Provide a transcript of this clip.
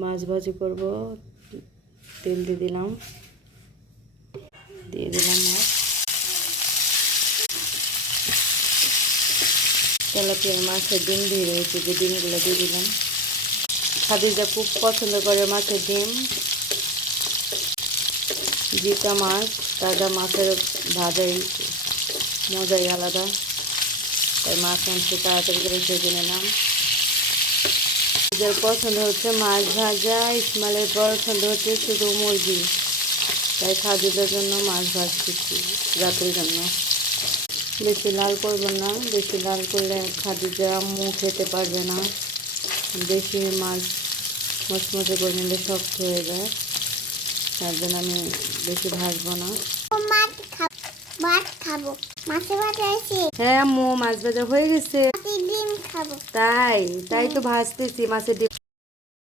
মাছ ভাজি করব। তেল দিয়ে দিলাম মাছ। তেলাপিয়ার মাছের ডিম দিয়ে রয়েছে, যে ডিমগুলো দিয়ে দিলাম। খাদিজা খুব পছন্দ করে মাছের ডিম। জিতা মাছ, তাজা মাছের ভাজাই মজাই আলাদা। তাই মাছ আনতে তাড়াতাড়ি করে ভেজে নিলাম। খাদিজার পছন্দ হচ্ছে মাছ ভাজা, ইসমাইলের পছন্দ হচ্ছে শুধু মুরগি। তাই খাদিজার জন্য মাছ ভাজতেছি রাতের জন্য। বেশি লাল করবো না, বেশি লাল করলে খাদিজা আম্মু খেতে পারবে না। বেশি মাছ মচমচে করে নিলে শক্ত হয়ে যায়, তার জন্য আমি বেশি ভাজবো না। হ্যাঁ আম্মু, মাছ ভাজা হয়ে গেছে। তাই তাই তো ভাজতেছি মাছের ডিম।